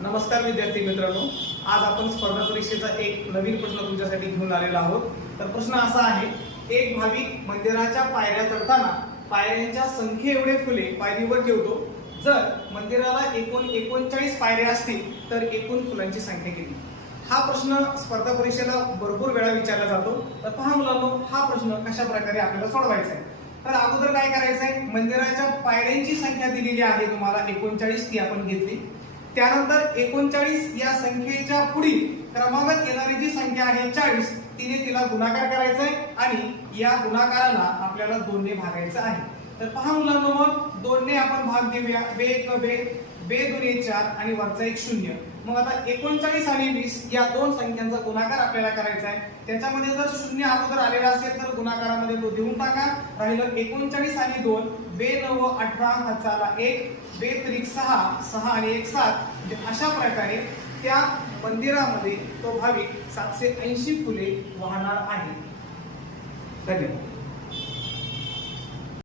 नमस्कार विद्यार्थी मित्रांनो, आज आपण स्पर्धा परीक्षेचा एक नवीन प्रश्न तुमच्यासाठी घेऊन आलेला आहोत। तर प्रश्न असा आहे, एक भाविक मंदिराच्या पायऱ्या चढताना पायऱ्यांच्या संख्ये एवढे फुले पायरीवर ठेवतो। जर मंदिराला एकूण 39 पायऱ्या असतील तर एकूण फुलांची संख्या किती? हा प्रश्न स्पर्धा परीक्षेला भरपूर वेळा विचारला जातो। तर पहा मुलांनो, हा प्रश्न कशा प्रकारे आपल्याला सोडवायचा आहे। तर अगोदर काय करायचं आहे, मंदिराच्या पायऱ्यांची संख्या दिलेली आहे तुम्हाला 39, ती आपण घेतली। त्यानंतर 39 या संख्येच्या पुढील क्रमांकात येणारी जी संख्या आहे 40, तिला गुणाकार करायचा आहे आणि या गुणाकाराला आपल्याला 2 ने भागायचं आहे। तर पहा मुलांनो, मग 2 ने आपण भाग देऊया। बे 1 बे, बे 2 4 आणि वरचा एक 0। मग आता 39 आणि 20 या दोन संख्यांचा गुणाकार आपल्याला करायचा आहे। त्याच्यामध्ये जर 0 अगोदर आलेला असेल तर गुणाकारामध्ये तो देऊन टाका। राहिलं 39 आणि 2, बे 9 18 हाताला 1, बे 3 6, 6 आणि 1 7। म्हणजे अशा प्रकारे त्या मंदिरामध्ये तो भाविक 780 फुले वाहणार आहे। धन्यवाद।